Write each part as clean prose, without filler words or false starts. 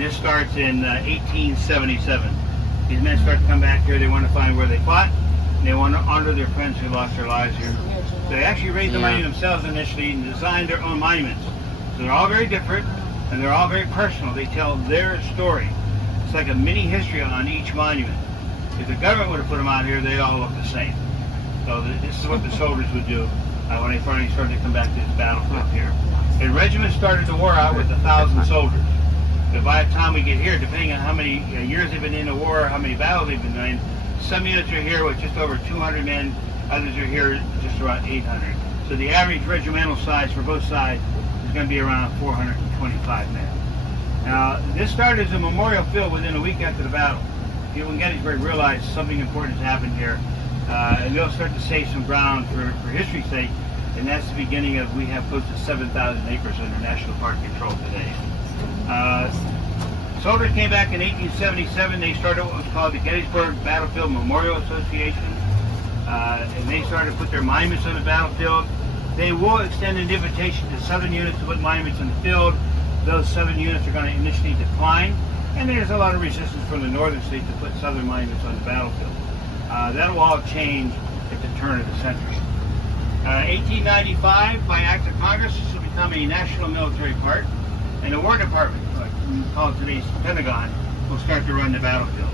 this starts in 1877. These men start to come back here. They want to find where they fought. And they want to honor their friends who lost their lives here. They actually raised the money themselves initially and designed their own monuments. So they're all very different, and they're all very personal. They tell their story. It's like a mini history on each monument. If the government would have put them out here, they all look the same. So this is what the soldiers would do when they finally started to come back to this battlefield here. The regiment started the war out with 1,000 soldiers. But by the time we get here, depending on how many years they've been in the war, how many battles they've been doing, some units are here with just over 200 men, others are here just around 800. So the average regimental size for both sides is going to be around 425 men. Now, this started as a memorial field within a week after the battle. People in Gettysburg realized something important has happened here, and they'll start to save some ground for history's sake, and that's the beginning of, we have close to 7,000 acres under National Park control today. Soldiers came back in 1877. They started what was called the Gettysburg Battlefield Memorial Association, and they started to put their monuments on the battlefield. They will extend an invitation to Southern units to put monuments on the field. Those Southern units are going to initially decline, and there's a lot of resistance from the Northern states to put Southern monuments on the battlefield. That will all change at the turn of the century. 1895, by act of Congress, this will become a national military park, and the War Department, like we call it today's Pentagon, will start to run the battlefield.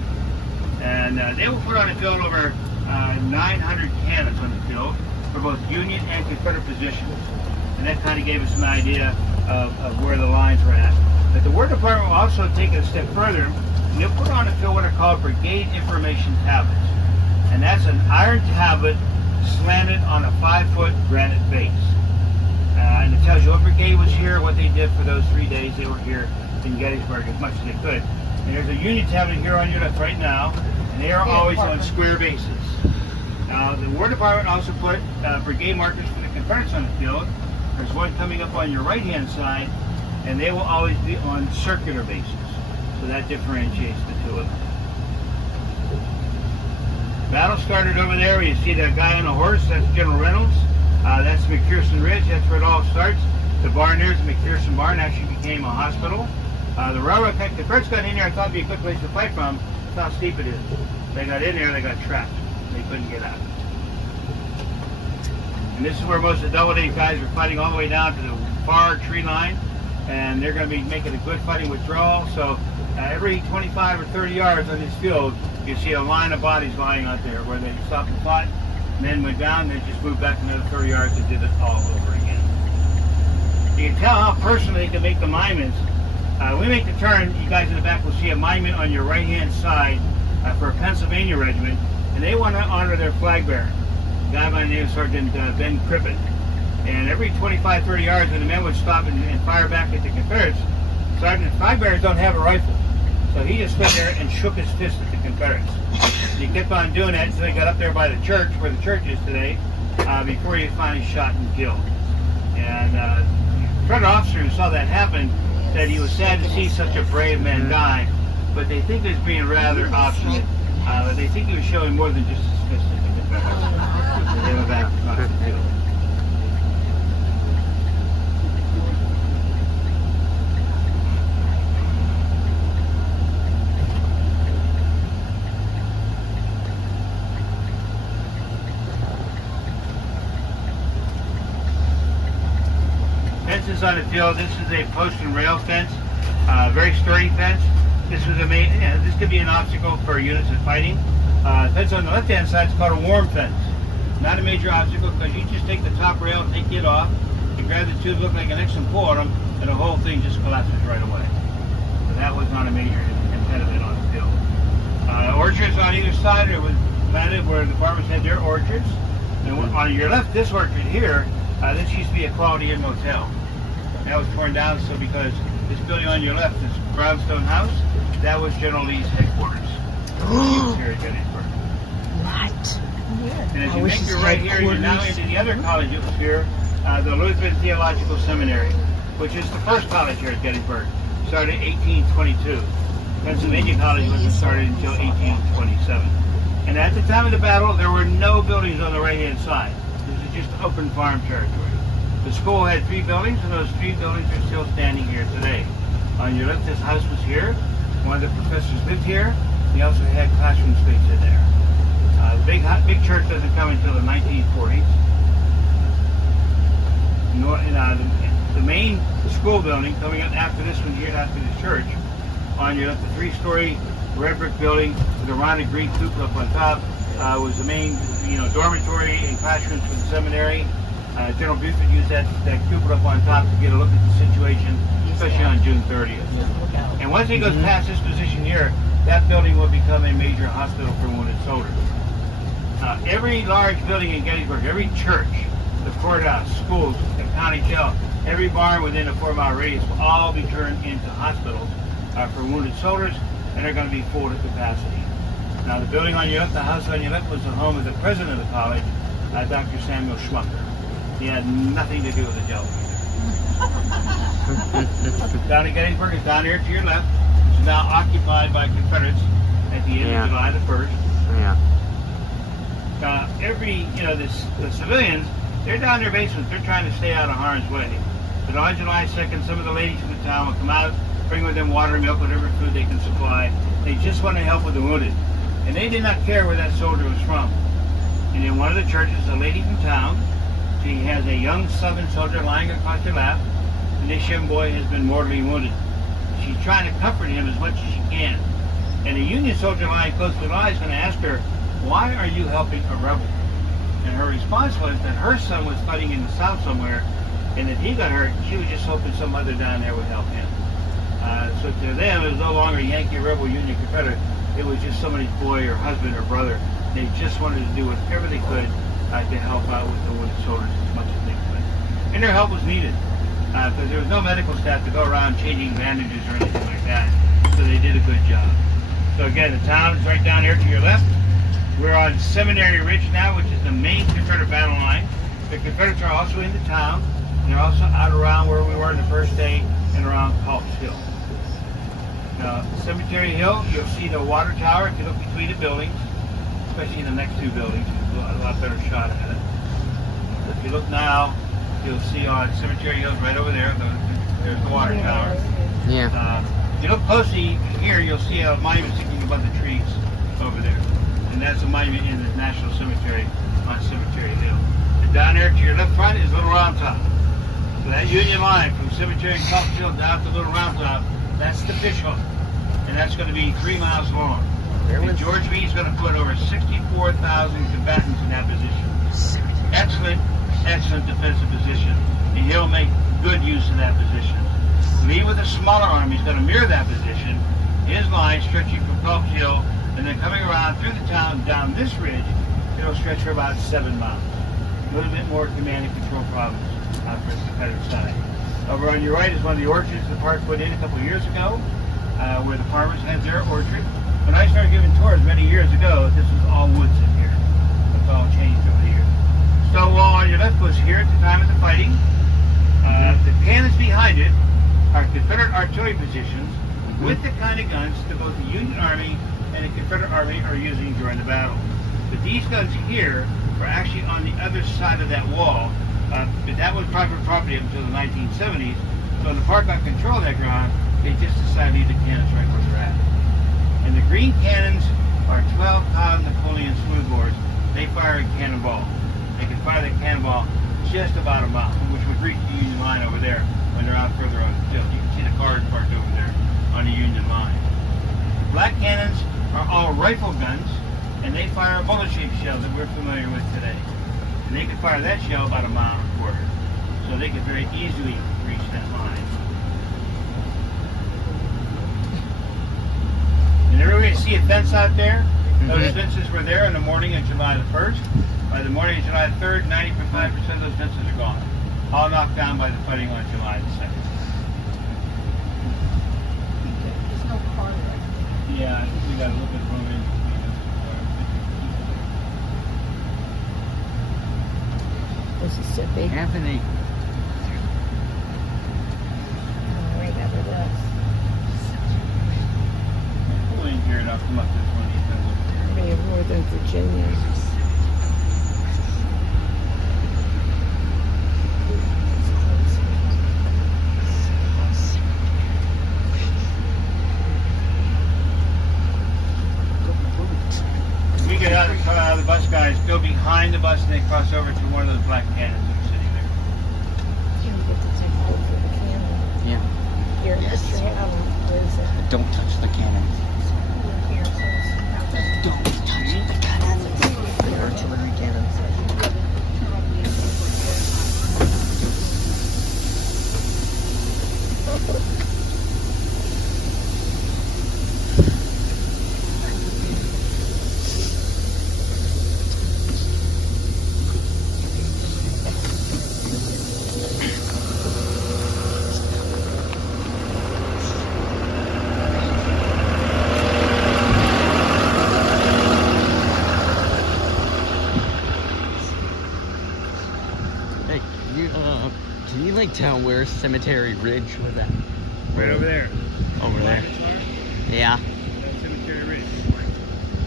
And they will put on the field over 900 cannons on the field for both Union and Confederate positions. And that kind of gave us an idea of where the lines were at. But the War Department will also take it a step further, and they'll put on the field what are called brigade information tablets. And that's an iron tablet slanted on a 5-foot granite base. And it tells you what brigade was here, what they did for those 3 days they were here in Gettysburg, as much as they could. And there's a Union tablet here on your left right now, and they are always on square bases. Now, the War Department also put brigade markers for the Confederates on the field. There's one coming up on your right-hand side, and they will always be on circular bases. So that differentiates the two of them. Battle started over there where you see that guy on a horse. That's General Reynolds. That's McPherson Ridge. That's where it all starts. The barn there's the McPherson Barn. Actually became a hospital. The railroad, the Confederates got in there. I thought it'd be a good place to fight from. That's how steep it is. They got in there. They got trapped. They couldn't get out. And this is where most of the Doubleday guys are fighting all the way down to the far tree line. And they're going to be making a good fighting withdrawal. So every 25 or 30 yards on this field, you see a line of bodies lying out there where they stopped and fought, men went down, they just moved back another 30 yards and did it all over again. You can tell how personal they can make the monuments. We make the turn, you guys in the back will see a monument on your right-hand side for a Pennsylvania regiment, and they want to honor their flag bearer, a guy by the name of Sergeant Ben Crippen. And every 25, 30 yards when the men would stop and fire back at the Confederates, Sergeant flag bearers don't have a rifle. So he just stood there and shook his fist at the Confederates. And he kept on doing that until he got up there by the church, where the church is today, before he was finally shot and killed. And the Confederate officer who saw that happen said he was sad to see such a brave man die, but they think he was being rather obstinate. They think he was showing more than just his fist at the Confederates. So they went back across the field. Fences on the field. This is a post and rail fence, very sturdy fence. This was a main. This could be an obstacle for units in fighting. Fence on the left-hand side is called a warm fence. Not a major obstacle because you just take the top rail, take it off, you grab the tube, look like an X and pull on them, and the whole thing just collapses right away. So that was not a major impediment on the field. Orchards on either side was planted where the farmers had their orchards. And on your left, this orchard here, this used to be a Quality Inn motel. That was torn down, so because this building on your left, this brownstone house, that was General Lee's headquarters. He was here at Gettysburg. What? And as you make your right here, you're now into the other college that was here, the Lutheran Theological Seminary, which is the first college here at Gettysburg. Started in 1822. Pennsylvania College wasn't started until 1827. And at the time of the battle, there were no buildings on the right-hand side. This is just open farm territory. The school had 3 buildings, and those 3 buildings are still standing here today. On your left, this house was here. One of the professors lived here. He also had classroom space in there. The big church doesn't come until the 1940s. The main school building coming up after this one here, after this church, on your left, the 3-story red brick building with a rounded green cupola up on top, was the main, dormitory and classrooms for the seminary. General Buford used that cupola up on top to get a look at the situation, especially on June 30th. And once he goes past this position here, that building will become a major hospital for wounded soldiers. Every large building in Gettysburg, every church, the courthouse, schools, the county jail, every barn within a 4-mile radius will all be turned into hospitals for wounded soldiers, and they're going to be full to capacity. Now, the building on your left, the house on your left, was the home of the president of the college, Dr. Samuel Schmucker. He had nothing to do with the jail. Down in Gettysburg is down here to your left. It's now occupied by Confederates at the end of July the 1st. The civilians, they're down in their basements. They're trying to stay out of harm's way. But on July 2nd, some of the ladies from the town will come out, bring with them water, milk, whatever food they can supply. They just want to help with the wounded. And they did not care where that soldier was from. And in one of the churches, a lady from town, she has a young Southern soldier lying across her lap, and this young boy has been mortally wounded. She's trying to comfort him as much as she can. And a Union soldier lying close to the eye is going to ask her, "Why are you helping a rebel?" And her response was that her son was fighting in the South somewhere, and if he got hurt, she was just hoping some other down there would help him. So to them, it was no longer Yankee, rebel, Union, Confederate. It was just somebody's boy or husband or brother. They just wanted to do whatever they could to help out with the wounded soldiers as much as they could. And their help was needed, because there was no medical staff to go around changing bandages or anything like that. So they did a good job. So again, the town is right down here to your left. We're on Seminary Ridge now, which is the main Confederate battle line. The Confederates are also in the town. They're also out around where we were the first day and around Culp's Hill. Now, Cemetery Hill, you'll see the water tower if you look between the buildings, especially the next two buildings. A lot better shot at it. If you look now, you'll see on Cemetery Hill right over there, there's the water tower. If you look closely here, you'll see a monument sticking above the trees over there. And that's a monument in the National Cemetery on Cemetery Hill. And down there to your left front is Little Round Top. So that Union line from Cemetery and Culp's Hill down to Little Round Top, that's the fish hook. And that's going to be 3 miles long. And George B is going to put over 64,000 combatants in that position. Excellent, excellent defensive position. And he'll make good use of that position. Lee with a smaller army is going to mirror that position. His line stretching from Culp's Hill and then coming around through the town down this ridge, it'll stretch for about 7 miles. A little bit more command and control problems for the Confederate side. Over on your right is one of the orchards the park put in a couple of years ago, where the farmers had their orchard. When I started giving tours many years ago, this was all woods in here. It's all changed over the years. Stone wall on your left was here at the time of the fighting. The cannons behind it are Confederate artillery positions with the kind of guns that both the Union Army and the Confederate Army are using during the battle. But these guns here were actually on the other side of that wall. But that was private property up until the 1970s. So when the park got control of that ground, they just decided to leave the cannons right where they're at. And the green cannons are 12-pound Napoleon smoothbores. They fire a cannonball. They can fire that cannonball just about a mile, which would reach the Union line over there when they're out further on the field. You can see the cars parked over there on the Union line. The black cannons are all rifle guns, and they fire a bullet-shaped shell that we're familiar with today. And they can fire that shell about a mile and a quarter. So they can very easily reach that line. And everybody see a fence out there? Those fences were there on the morning of July the 1st. By the morning of July the 3rd, 95% of those fences are gone. All knocked down by the fighting on July the 2nd. There's no car there. Yeah, I think we got a little bit of room in between us. Mississippi. Anthony. Right over this. Pull in here and I'll come up this one. Army of Northern Virginia. guys go behind the bus and they cross over to one of those black cannons that are sitting there. You get to take hold of the cannon. Yeah. Here, that's your hand. Where is it? Don't touch the cannon. Here, so it's Don't touch the cannon. the artillery cannon. So Hey, can you like tell where Cemetery Ridge was at? Right over there. Over there. Yeah. That's Cemetery Ridge.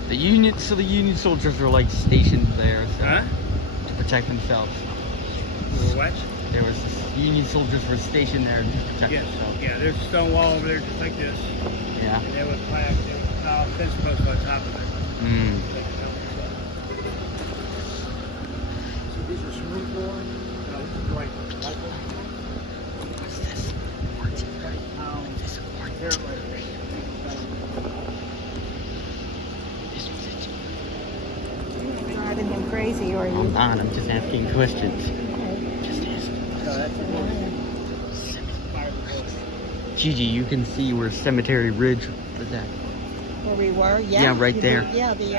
The Union soldiers were like stationed there, so, Huh? to protect themselves. What? There was Union soldiers were stationed there to protect Yes. themselves. Yeah, there's a stone wall over there just like this. Yeah. And there was flag, fence post on top of it. Mm. So these are smooth bore. This is right. What's this? driving him crazy, or you? Hold on, I'm just asking questions. Okay. Just asking. So that's Gigi, you can see where Cemetery Ridge was at. Where we were? Yeah. Yeah, right You there. did- Yeah, the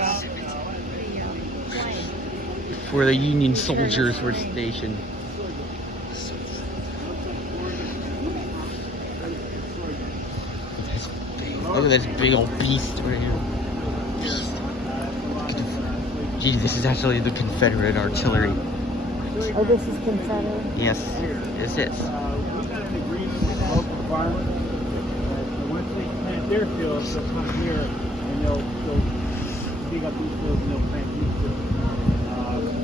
Where the Union soldiers were stationed. Look at this big old beast right here. Gee, this is actually the Confederate artillery. Oh, this is Confederate. Yes, this is. we got an agreement with the local farmers. Once they plant their fields, they'll come here and they'll dig up these fields and they'll plant these fields.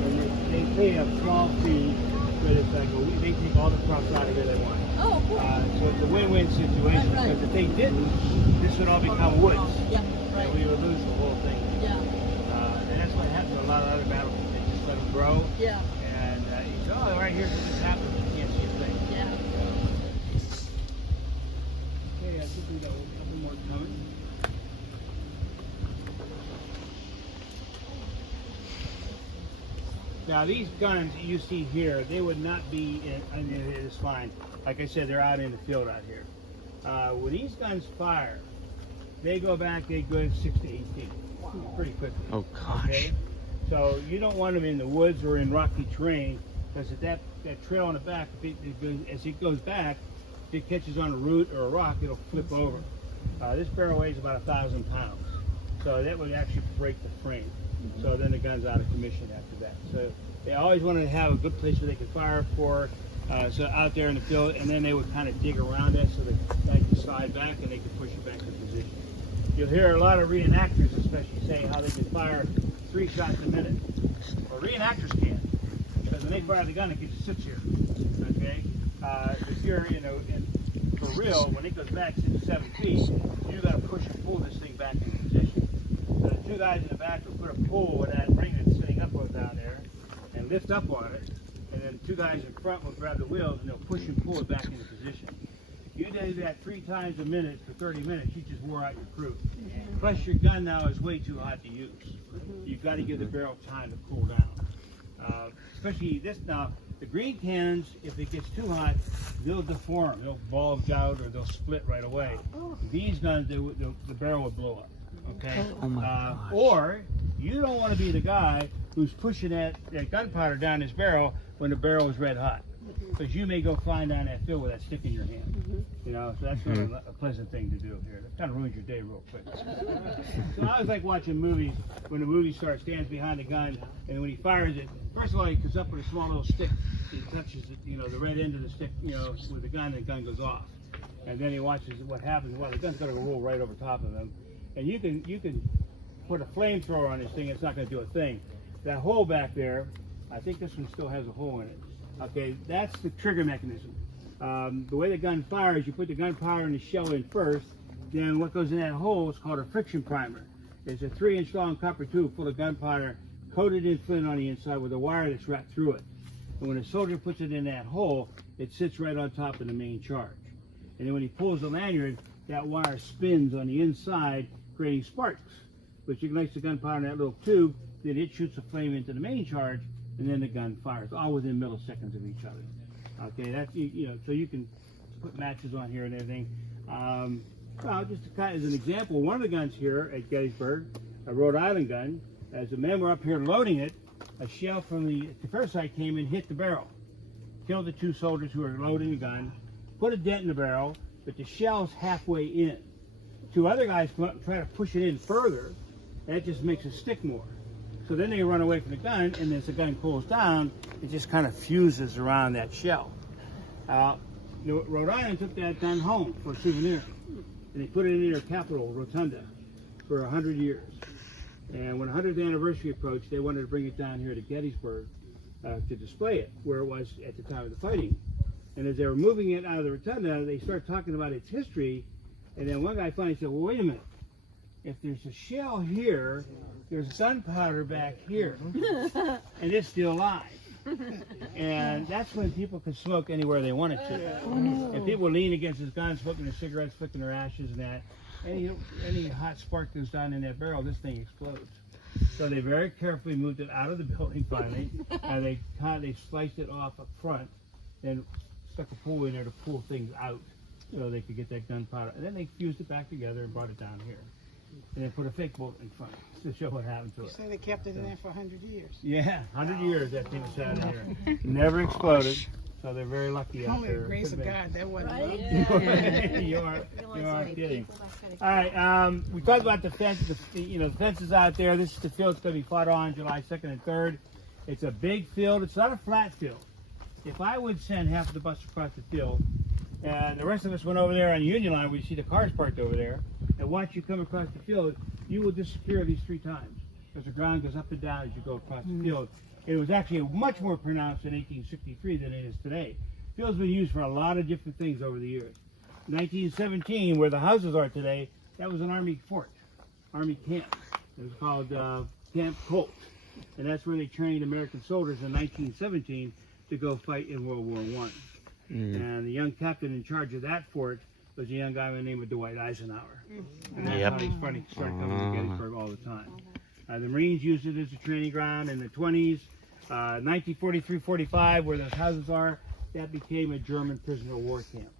And they pay a small fee, but it's like they take all the crops out of here they want. Oh, cool. So it's a win-win situation Right. because if they didn't, this would all become woods. Yeah, And right. we would lose the whole thing. Yeah, And that's what happens to a lot of other battles. They just let them grow. yeah, And you go, oh, right here's what just happened. You can't see a thing. yeah. Okay, I think we got a couple more coming. Now these guns you see here, they would not be in this line. Like I said, they're out in the field out here. When these guns fire, they go back a good 6 to 8 feet, pretty quickly. Oh gosh. Okay? So you don't want them in the woods or in rocky terrain, because if that trail on the back, as it goes back, if it catches on a root or a rock, it'll flip over. This barrel weighs about 1,000 pounds, so that would actually break the frame. So then the gun's out of commission after that. So they always wanted to have a good place where they could fire for, so out there in the field, and then they would kind of dig around it so the guy could slide back and they could push it back into position. You'll hear a lot of reenactors especially say how they can fire 3 shots a minute. Well, reenactors can't, because when they fire the gun, it just sits here. Okay? If you're, for real, when it goes back 6 to 7 feet, you got to push and pull this thing back into position. So the 2 guys in the back will put a pole with that ring that's sitting up on down there and lift up on it, and then 2 guys in front will grab the wheels and they'll push and pull it back into position. You do that 3 times a minute for 30 minutes, you just wore out your crew. Plus your gun now is way too hot to use. You've got to give the barrel time to cool down. Especially this now, the green cannons, if it gets too hot, they'll deform, they'll bulge out or they'll split right away. These guns, the barrel will blow up. Okay? Oh my gosh. Or you don't want to be the guy who's pushing that gunpowder down his barrel when the barrel is red hot. Because you may go flying down that field with that stick in your hand. So that's not a pleasant thing to do here. That kind of ruins your day real quick. So I was like watching movies, when the movie star stands behind the gun, and when he fires it, first of all, he comes up with a small little stick. He touches it, the red end of the stick, with the gun, and the gun goes off. And then he watches what happens. Well, the gun's going to roll right over top of him. And you can put a flamethrower on this thing, it's not going to do a thing. That hole back there, I think this one still has a hole in it. Okay, that's the trigger mechanism. The way the gun fires, you put the gunpowder and the shell in first, then what goes in that hole is called a friction primer. It's a 3-inch long copper tube full of gunpowder coated in flint on the inside with a wire that's wrapped through it. And when a soldier puts it in that hole, it sits right on top of the main charge. And then when he pulls the lanyard, that wire spins on the inside, creating sparks, which ignites the gunpowder in that little tube. Then it shoots a flame into the main charge, and then the gun fires, all within milliseconds of each other. Okay, that's so you can put matches on here and everything. Well, just to kind of, as an example, one of the guns here at Gettysburg, a Rhode Island gun, as the men were up here loading it, a shell from the first side came and hit the barrel, killed the 2 soldiers who were loading the gun, put a dent in the barrel, but the shell's halfway in. 2 other guys come up and try to push it in further. That just makes it stick more. So then they run away from the gun, and as the gun cools down, it just kind of fuses around that shell. Rhode Island took that gun home for a souvenir, and they put it in their capital, Rotunda, for 100 years. And when the 100th anniversary approached, they wanted to bring it down here to Gettysburg to display it, where it was at the time of the fighting. And as they were moving it out of the Rotunda, they started talking about its history, and then one guy finally said, well, wait a minute. If there's a shell here, there's gunpowder back here, and it's still alive. And that's when people could smoke anywhere they wanted to. And people lean against his gun, smoking their cigarettes, flicking their ashes and that. Any hot spark goes down in that barrel, this thing explodes. So they very carefully moved it out of the building finally, and they sliced it off up front, and stuck a pool in there to pull things out so they could get that gunpowder. And then they fused it back together and brought it down here. And then put a fake bullet in front to show what happened to it. So they kept it in there for 100 years. Yeah, 100 years that thing was sat in here. Never exploded, so they're very lucky out Only there. the grace of God, that wasn't Right? yeah. you aren't kidding. All right, we talked about the fence. The fences out there. This is the field that's going to be fought on July 2nd and 3rd. It's a big field. It's not a flat field. If I would send half of the bus across the field, and the rest of us went over there on the Union Line, we see the cars parked over there, and watch you come across the field, you will disappear these 3 times because the ground goes up and down as you go across the field. It was actually much more pronounced in 1863 than it is today. The field's been used for a lot of different things over the years. 1917, where the houses are today, that was an Army fort, Army camp. It was called Camp Colt, and that's where they trained American soldiers in 1917 to go fight in World War I. And the young captain in charge of that fort was a young guy by the name of Dwight Eisenhower. And that's how he started coming to Gettysburg all the time. The Marines used it as a training ground in the 20s. 1943-45, where those houses are, that became a German prisoner of war camp.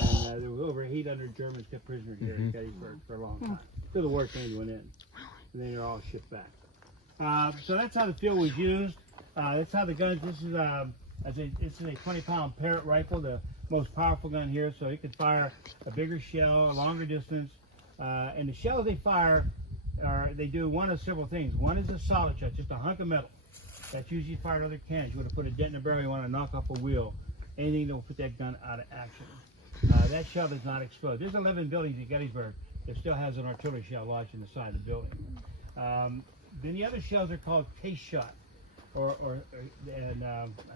And there were over 800 Germans kept prisoners here in Gettysburg for a long time. Until the war came to an end. And then they're all shipped back. So that's how the field was used. That's how the guns, this is a 20-pound Parrott rifle, the most powerful gun here, so it can fire a bigger shell, a longer distance. And the shells they fire, they do one of several things. One is a solid shot, just a hunk of metal. That's usually fired other cannons. You want to put a dent in a barrel, you want to knock off a wheel. Anything that will put that gun out of action. That shell does not explode. There's 11 buildings in Gettysburg that still has an artillery shell lodged in the side of the building. Then the other shells are called case shot. I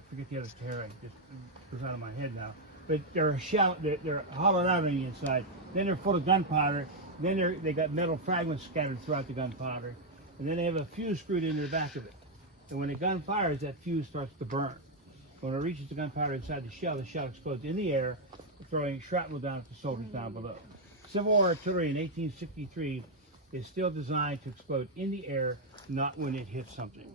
forget the other term, it just goes out of my head now. But they're they're hollowed out on the inside. Then they're full of gunpowder. Then they got metal fragments scattered throughout the gunpowder. And then they have a fuse screwed into the back of it. And when the gun fires, that fuse starts to burn. When it reaches the gunpowder inside the shell explodes in the air, throwing shrapnel down at the soldiers down below. Civil War artillery in 1863 is still designed to explode in the air, not when it hits something.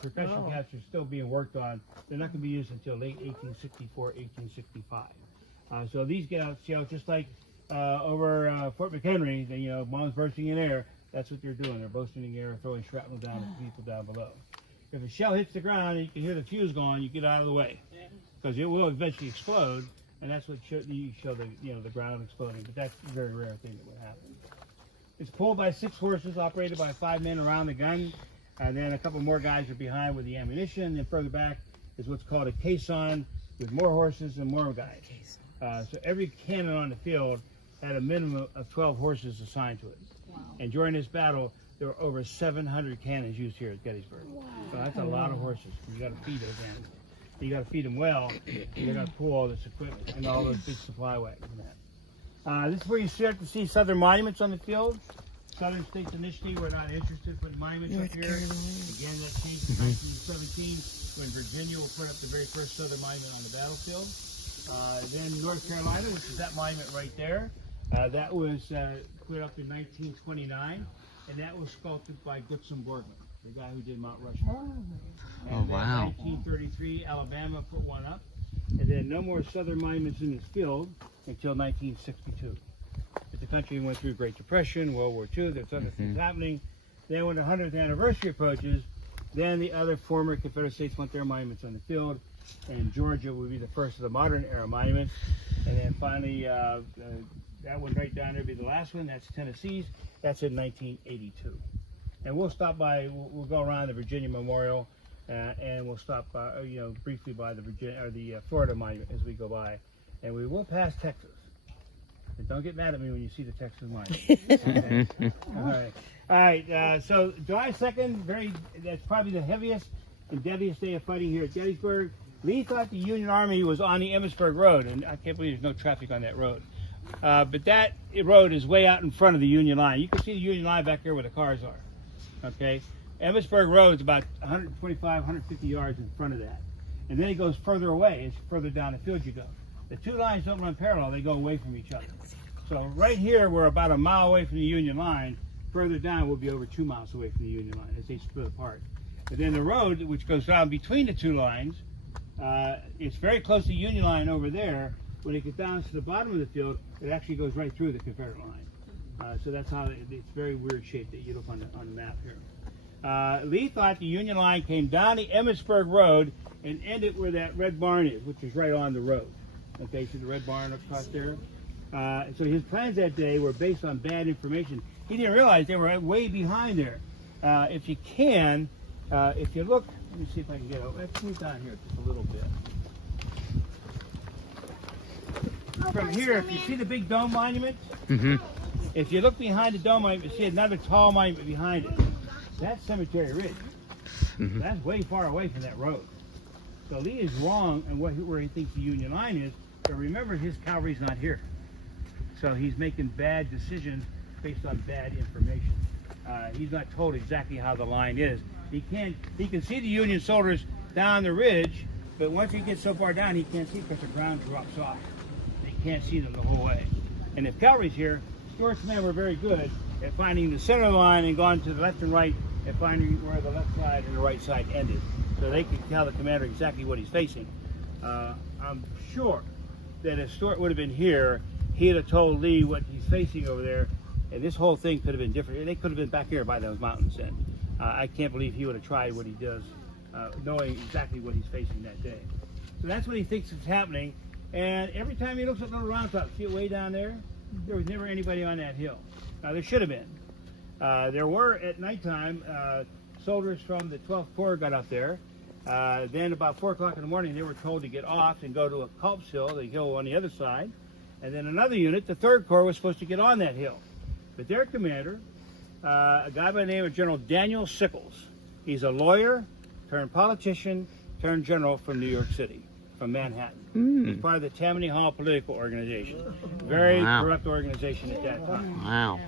Percussion caps are still being worked on. They're not going to be used until late 1864, 1865. So these shells, just like over Fort McHenry, bombs bursting in air, that's what they're doing. They're bursting in the air, throwing shrapnel down at the people down below. If a shell hits the ground and you can hear the fuse going, you get out of the way because it will eventually explode, and that's what you show the ground exploding. But that's a very rare thing that would happen. It's pulled by 6 horses, operated by 5 men around the gun. And then a couple more guys are behind with the ammunition. Then further back is what's called a caisson with more horses and more guys. So every cannon on the field had a minimum of 12 horses assigned to it. Wow. And during this battle, there were over 700 cannons used here at Gettysburg. Wow. So that's a lot of horses. You got to feed those animals. You got to feed them well. You're going to pull all this equipment and all those big supply wagons and that. This is where you start to see Southern monuments on the field. Southern States Initiative were not interested in putting monuments North up here. Carolina. Again, that changed in 1917 when Virginia will put up the very first Southern monument on the battlefield. Then North Carolina, which is that monument right there, that was put up in 1929, and that was sculpted by Gutzon Borglum, the guy who did Mount Rushmore. And wow. then 1933, Alabama put one up, and then no more Southern monuments in this field until 1962. But the country went through Great Depression, World War II, there's other things happening. Then when the 100th anniversary approaches, then the other former Confederate states want their monuments on the field, and Georgia will be the first of the modern era monuments. And then finally, that one right down there will be the last one, that's Tennessee's, that's in 1982. And we'll stop by, we'll go around the Virginia Memorial, and we'll stop by, briefly by the Florida Monument as we go by. And we will pass Texas. And don't get mad at me when you see the Texas Monument. Okay. All right. So July 2nd, that's probably the heaviest and deadliest day of fighting here at Gettysburg. Lee thought the Union Army was on the Emmitsburg Road, and I can't believe there's no traffic on that road. But that road is way out in front of the Union line. You can see the Union line back there where the cars are. Okay, Emmitsburg Road is about 125, 150 yards in front of that. And then it goes further away. It's further down the field you go. The two lines don't run parallel. They go away from each other. So right here, we're about a mile away from the Union line. Further down, we'll be over 2 miles away from the Union line as they split apart. And then the road, which goes down between the two lines, it's very close to the Union line over there. When it gets down to the bottom of the field, it actually goes right through the Confederate line. So that's how it's very weird shape that you look on the map here. Lee thought the Union line came down the Emmitsburg Road and ended where that red barn is, which is right on the road. Okay, so the red barn across there. So his plans that day were based on bad information. He didn't realize they were way behind there. If you can, if you look, let me see if I can get over. Let's move down here just a little bit. From here, if you see the big dome monument, if you look behind the dome monument, you see another tall monument behind it. That's Cemetery Ridge. That's way far away from that road. So Lee is wrong in where he thinks the Union line is, but remember his cavalry's not here. So he's making bad decisions based on bad information. He's not told exactly how the line is. He can see the Union soldiers down the ridge, but once he gets so far down, he can't see because the ground drops off. He can't see them the whole way. And if cavalry's here, Stuart's men were very good at finding the center line and going to the left and right and finding where the left side and the right side ended. So they could tell the commander exactly what he's facing. I'm sure that if Stuart would have been here, he'd have told Lee what he's facing over there, and this whole thing could have been different. They could have been back here by those mountains, and I can't believe he would have tried what he does, knowing exactly what he's facing that day. So that's what he thinks is happening, and every time he looks at Little Round Top, see it way down there? There was never anybody on that hill. There should have been. There were, at nighttime, soldiers from the 12th Corps got up there. Then about 4 o'clock in the morning, they were told to get off and go to a Culp's Hill, the hill on the other side. And then another unit, the 3rd Corps, was supposed to get on that hill. But their commander, a guy by the name of General Daniel Sickles, he's a lawyer, turned politician, turned general from New York City, from Manhattan. He's part of the Tammany Hall political organization. Very corrupt organization at that time. Wow.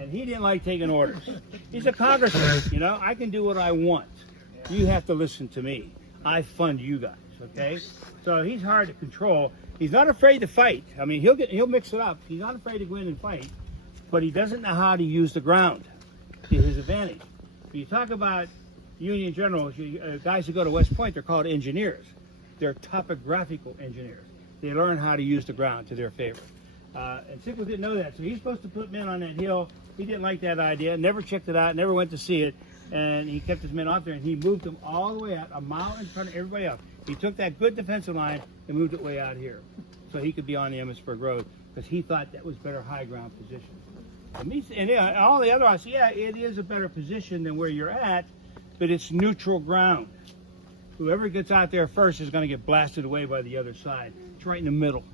And he didn't like taking orders. He's a congressman, I can do what I want. You have to listen to me. I fund you guys, okay? So he's hard to control. He's not afraid to fight. I mean, he'll mix it up. He's not afraid to go in and fight, but he doesn't know how to use the ground to his advantage. When you talk about Union generals, guys who go to West Point, they're called engineers. They're topographical engineers. They learn how to use the ground to their favor. And Sickles didn't know that, so he's supposed to put men on that hill. He didn't like that idea, never checked it out, never went to see it, and he kept his men off there, and he moved them all the way out, a mile in front of everybody else. He took that good defensive line and moved it way out here, so he could be on the Emmitsburg Road, because he thought that was better high ground position. And all the other, I said, yeah, it is a better position than where you're at, but it's neutral ground. Whoever gets out there first is going to get blasted away by the other side. It's right in the middle.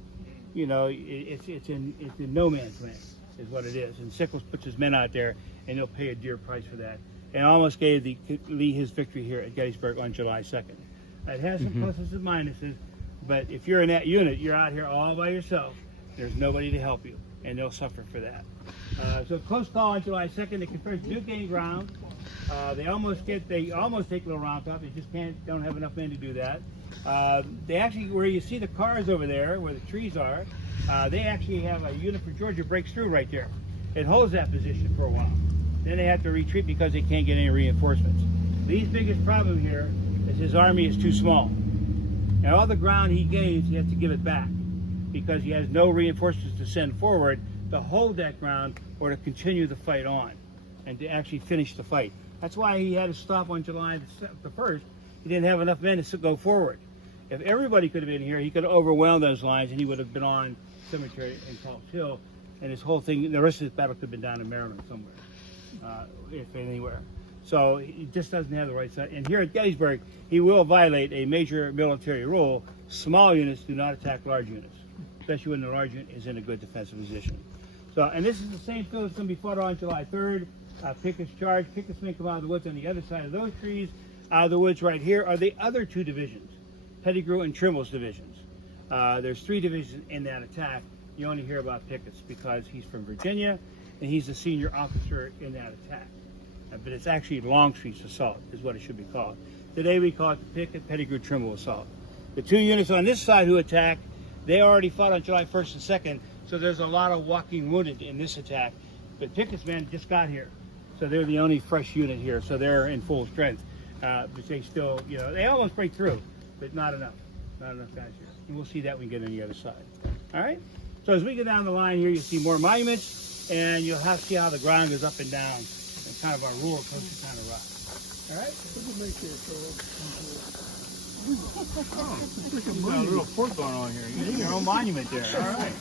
It's in no man's land is what it is. And Sickles puts his men out there, and he'll pay a dear price for that. And almost gave Lee his victory here at Gettysburg on July 2nd. It has some pluses and minuses, but if you're in that unit, you're out here all by yourself. There's nobody to help you, and they'll suffer for that. So close call on July 2nd. The Confederates do gain ground. They almost take Little Round Top. They just don't have enough men to do that. They actually, where you see the cars over there, where the trees are, they actually have a unit for Georgia breaks through right there. It holds that position for a while. Then they have to retreat because they can't get any reinforcements. Lee's biggest problem here is his army is too small. And all the ground he gains, he has to give it back because he has no reinforcements to send forward to hold that ground or to continue the fight on and to actually finish the fight. That's why he had to stop on July the 1st. He didn't have enough men to go forward. If everybody could have been here, he could have overwhelmed those lines and he would have been on Cemetery and Culp's Hill, and his whole thing, the rest of this battle could have been down in Maryland somewhere, if anywhere. So he just doesn't have the right side. And here at Gettysburg, he will violate a major military rule. Small units do not attack large units, especially when the large unit is in a good defensive position. So, and this is the same field that's going to be fought on July 3rd. Pickett's charge. Pickett's may come out of the woods on the other side of those trees. Out of the woods right here are the other two divisions, Pettigrew and Trimble's divisions. There's 3 divisions in that attack. You only hear about Pickett's because he's from Virginia and he's the senior officer in that attack. But it's actually Longstreet's assault is what it should be called. Today we call it the Pickett, Pettigrew, Trimble assault. The 2 units on this side who attack, they already fought on July 1st and 2nd, so there's a lot of walking wounded in this attack. But Pickett's men just got here, so they're the only fresh unit here, so they're in full strength. But they still, you know, they almost break through, but not enough. Not enough guys here. And we'll see that when we get on the other side. All right? So as we go down the line here, you'll see more monuments, and you'll have to see how the ground goes up and down. And kind of our roller coaster kind of rock. All right? Got a little fort going on here. You got your own monument there. All right.